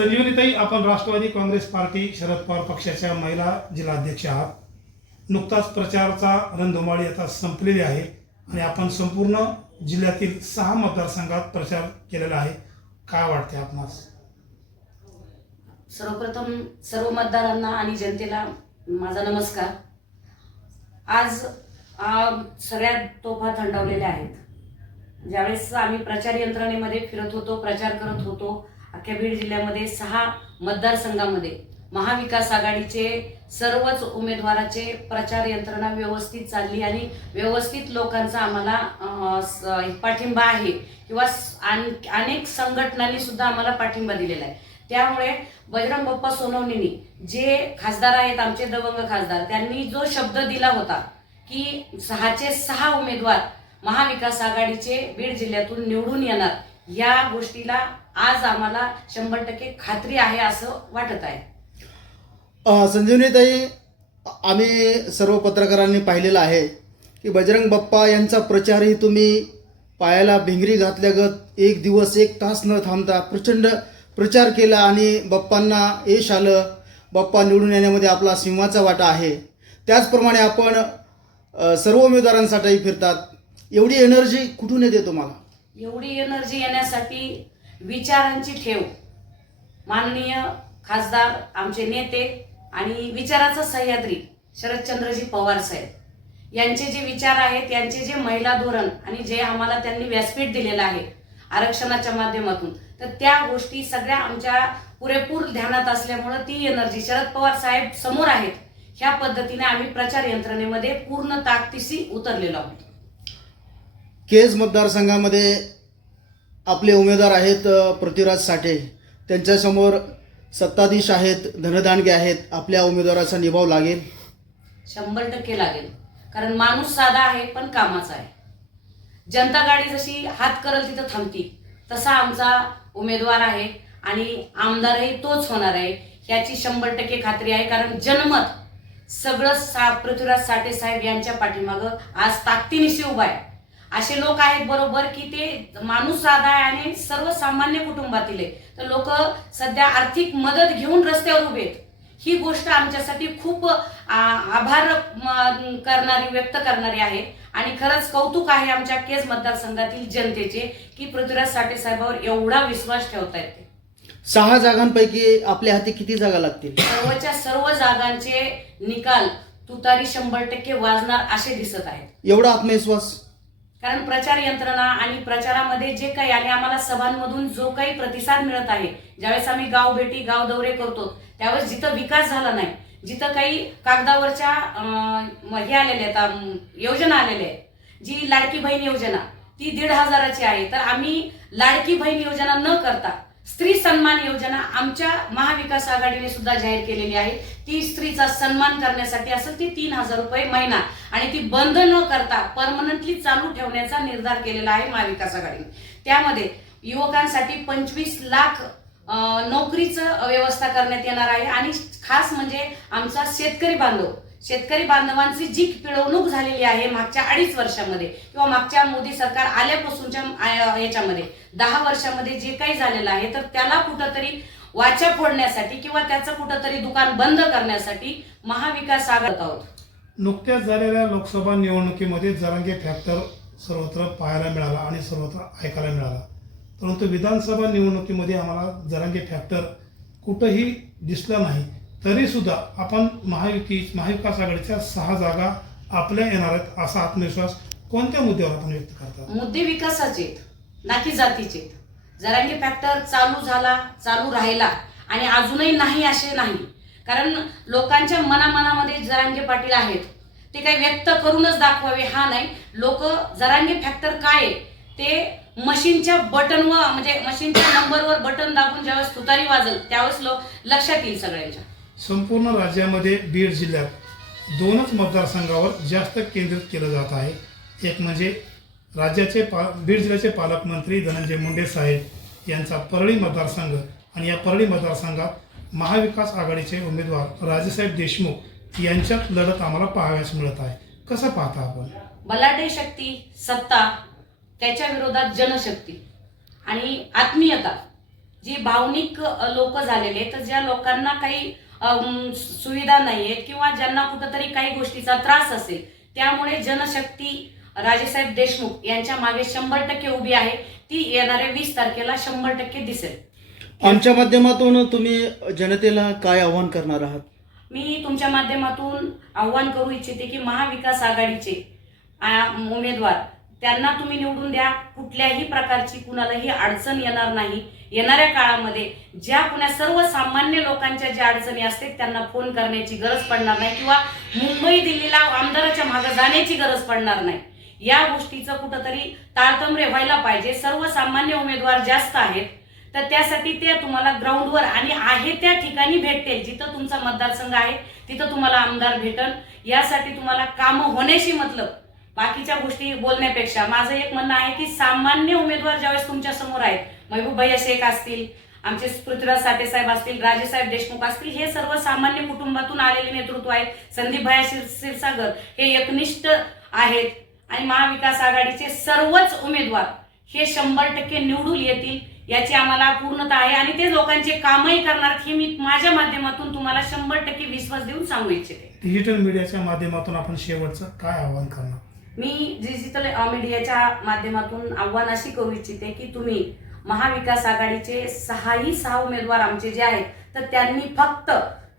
संजीवनीताई आपण राष्ट्रवादी काँग्रेस पार्टी शरद पवार पक्षाच्या महिला जिल्हाध्यक्ष आहात. नुकताच प्रचारचा रणधुमाळी आता संपलेली आहे आणि आपण संपूर्ण जिल्ह्यातील सहा मतदारसंघात प्रचार केलेला आहे. काय वाटते आपणास? सर्वप्रथम सर्व मतदारांना आणि जनतेला माझा नमस्कार. आज सगळ्यात सगळ्या तोफा थंडावलेल्या आहेत. ज्यावेळेस आम्ही प्रचार यंत्रणेमध्ये फिरत होतो प्रचार करत होतो अख्ख्या बीड जिल्ह्यामध्ये सहा मतदारसंघामध्ये महाविकास आघाडीचे सर्वच उमेदवाराचे प्रचार यंत्रणा व्यवस्थित चालली आणि व्यवस्थित लोकांचा आम्हाला स- पाठिंबा आहे. किंवा अनेक संघटनांनी सुद्धा आम्हाला पाठिंबा दिलेला आहे. त्यामुळे बजरंग बाप्पा सोनवणींनी जे खासदार आहेत आमचे दबंग खासदार त्यांनी जो शब्द दिला होता की सहाचे सहा उमेदवार महाविकास आघाडीचे बीड जिल्ह्यातून निवडून येणार या गोष्टीला आज आम्हाला शंभर टक्के खात्री आहे असं वाटत आहे. संजीवनीताई आम्ही सर्व पत्रकारांनी पाहिलेलं आहे की बजरंग बाप्पा यांचा प्रचारही तुम्ही पायाला भिंगरी घातल्यागत एक दिवस एक तास न थांबता प्रचंड प्रचार केला आणि बाप्पांना यश आलं. बाप्पा निवडून येण्यामध्ये आपला सिंहाचा वाटा आहे. त्याचप्रमाणे आपण सर्व उमेदवारांसाठी फिरतात. एवढी एनर्जी कुठून येते तुम्हाला? एवढी एनर्जी येण्यासाठी विचारांची ठेव. माननीय खासदार आमचे नेते आणि विचाराचा सह्याद्री शरदचंद्रजी पवार साहेब. यांचे जे विचार आहेत यांचे जे महिला धोरण आणि जे आम्हाला त्यांनी व्यासपीठ दिलेलं आहे आरक्षणाच्या माध्यमातून तर त्या गोष्टी सगळ्या आमच्या पुरेपूर ध्यानात असल्यामुळं ती एनर्जी शरद पवार साहेब समोर आहेत. ह्या पद्धतीने आम्ही प्रचार यंत्रणेमध्ये पूर्ण ताकदीशी उतरलेलो आहोत. केज मतदारसंघामध्ये आपले उमेदवार आहेत पृथ्वीराज साठे. त्यांच्यासमोर सत्ताधीश आहेत धनदांडगे आहेत. आपल्या उमेदवाराचा निभाव लागेल. शंभर टक्के लागेल. कारण माणूस साधा आहे पण कामाचा आहे. जनता गाडी जशी हात करल तिथं थांबती तसा आमचा उमेदवार आहे आणि आमदारही तोच होणार आहे याची शंभर टक्के खात्री आहे. कारण जनमत सगळं सा पृथ्वीराज साठे साहेब यांच्या पाठीमागं आज ताकदीनिशी उभा आहे. असे लोक आहेत बरोबर की ते माणूस साधा आहे आणि सर्वसामान्य कुटुंबातील आहे. तर लोक सध्या आर्थिक मदत घेऊन रस्त्यावर उभे आहेत. ही गोष्ट आमच्यासाठी खूप आभार करणारी व्यक्त करणारी आहे. आणि खरंच कौतुक आहे आमच्या केज मतदारसंघातील जनतेचे की पृथ्वीराज साठे साहेबावर एवढा विश्वास ठेवतायत ते सहा जागांपैकी आपल्या हाती किती जागा लागतील? सर्वच्या सर्व जागांचे निकाल तुतारी शंभर टक्के वाजणार असे दिसत आहेत. एवढा आत्मविश्वास? कारण प्रचार यंत्रणा आणि प्रचारामध्ये जे काही आणि आम्हाला सभांमधून जो काही प्रतिसाद मिळत आहे ज्यावेळेस आम्ही गाव भेटी गाव दौरे करतो त्यावेळेस जिथं विकास झाला नाही जिथं काही कागदावरच्या हे आलेल्या आहेत योजना आलेल्या आहेत जी लाडकी बहीण योजना ती दीड हजाराची आहे तर आम्ही लाडकी बहीण योजना न करता स्त्री सन्मान योजना आमच्या महाविकास आघाडीने सुद्धा जाहीर केलेली आहे. ती स्त्रीचा सन्मान करण्यासाठी असं ती तीन हजार रुपये महिना. आणि ती बंद न करता परमनंटली चालू ठेवण्याचा निर्धार केलेला आहे महाविकास आघाडीने. त्यामध्ये युवकांसाठी पंचवीस लाख नोकरीचं व्यवस्था करण्यात येणार आहे. आणि खास म्हणजे आमचा शेतकरी बांधव शेतकरी बांधवांची जी पिळवणूक झालेली आहे मागच्या अडीच वर्षामध्ये किंवा मागच्या मोदी सरकार आल्यापासूनच्या याच्यामध्ये दहा वर्षामध्ये जे काही झालेलं आहे तर त्याला कुठंतरी वाचा फोडण्यासाठी किंवा त्याचं कुठंतरी दुकान बंद करण्यासाठी महाविकास आघाडी आहोत. नुकत्याच झालेल्या लोकसभा निवडणुकीमध्ये जरांगे फॅक्टर सर्वत्र पाहायला मिळाला आणि सर्वत्र ऐकायला मिळाला. परंतु विधानसभा निवडणुकीमध्ये आम्हाला जरांगे फॅक्टर कुठंही दिसला नाही. तरी सुद्धा आपण महायुती महाविकास आघाडीच्या सहा जागा आपल्या येणार आहेत असा आत्मविश्वास कोणत्या मुद्द्यावर आपण व्यक्त करतात मुद्दे विकासाचे आहेत, ना की जातीचे जरांगी जरांगे फॅक्टर चालू झाला चालू राहिला आणि अजूनही नाही असे नाही. कारण लोकांच्या मनामनामध्ये जरांगे पाटील आहेत. ते काही व्यक्त करूनच दाखवावे हा नाही. लोक जरांगे फॅक्टर काय आहे ते मशीनच्या बटनवर म्हणजे मशीनच्या नंबरवर बटन दाबून ज्यावेळेस तुतारी वाजल त्यावेळेस लोक लक्षात येईल सगळ्यांच्या. संपूर्ण राज्यामध्ये बीड जिल्ह्यात दोनच मतदारसंघावर जास्त केंद्रित केलं जात आहे. एक म्हणजे राज्याचे पा बीड जिल्ह्याचे पालकमंत्री धनंजय मुंडे साहेब यांचा परळी मतदारसंघ आणि या परळी मतदारसंघात महाविकास आघाडीचे उमेदवार राजेसाहेब देशमुख यांच्यात लढत आम्हाला पाहाव्यास मिळत आहे. कसं पाहता आपण? बलाढ्य शक्ती सत्ता त्याच्या विरोधात जनशक्ती आणि आत्मीयता जी भावनिक लोक झालेले तर ज्या लोकांना काही सुविधा नाहीयेत किंवा ज्यांना कुठंतरी काही गोष्टीचा त्रास असेल त्यामुळे जनशक्ती राजेसाहेब देशमुख यांच्या मागे शंभर टक्के उभी आहे. ती येणाऱ्या वीस तारखेला शंभर टक्के दिसेल. आमच्या माध्यमातून तुम्ही जनतेला काय आव्हान करणार आहात? मी तुमच्या माध्यमातून आव्हान करू इच्छिते की महाविकास आघाडीचे उमेदवार त्यांना तुम्ही निवडून द्या. कुठल्याही प्रकारची कुणालाही अडचण येणार नाही. येणाऱ्या काळामध्ये ज्या कुणा सर्वसामान्य लोकांच्या ज्या अडचणी असतील त्यांना फोन करण्याची गरज पडणार नाही किंवा मुंबई दिल्लीला आमदाराच्या मागे जाण्याची गरज पडणार नाही. या गोष्टीचं कुठंतरी तारतम्य व्हायला पाहिजे. सर्वसामान्य उमेदवार जास्त आहेत तर त्यासाठी ते तुम्हाला ग्राउंडवर आणि आहे त्या ठिकाणी भेटतील. जिथं तुमचा मतदारसंघ आहे तिथं तुम्हाला आमदार भेटल यासाठी तुम्हाला कामं होण्याशी मतलब बाकीच्या गोष्टी बोलण्यापेक्षा. माझं एक म्हणणं आहे की सामान्य उमेदवार ज्यावेळेस तुमच्यासमोर आहेत महबूब भैया शेख असतील आमचे पृथ्वीराज साठे साहेब असतील राजेसाहेब देशमुख असतील हे सर्व सामान्य कुटुंबातून आलेले नेतृत्व आहेत. संदीप भाया क्षीरसागर हे एकनिष्ठ आहेत. आणि महाविकास आघाडीचे सर्वच उमेदवार हे शंभर टक्के निवडून येतील याची आम्हाला पूर्णता आहे. आणि ते लोकांचे कामही करणार हे मी माझ्या माध्यमातून तुम्हाला शंभर टक्के विश्वास देऊन सांगू इच्छिते. डिजिटल मीडियाच्या माध्यमातून आपण शेवटचं काय आवाहन करणार? मी डिजिटल मीडियाच्या माध्यमातून आव्हान अशी करू इच्छिते की तुम्ही महाविकास आघाडीचे सहाही सहा उमेदवार आमचे जे आहेत तर त्यांनी फक्त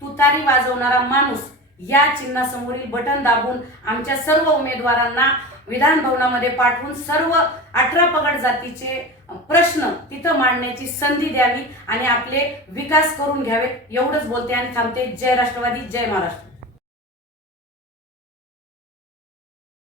तुतारी वाजवणारा माणूस या चिन्हासमोरील बटन दाबून आमच्या सर्व उमेदवारांना विधान भवनामध्ये पाठवून सर्व अठरा पगड जातीचे प्रश्न तिथं मांडण्याची संधी द्यावी आणि आपले विकास करून घ्यावेत एवढंच बोलते आणि थांबते. जय राष्ट्रवादी जय महाराष्ट्र.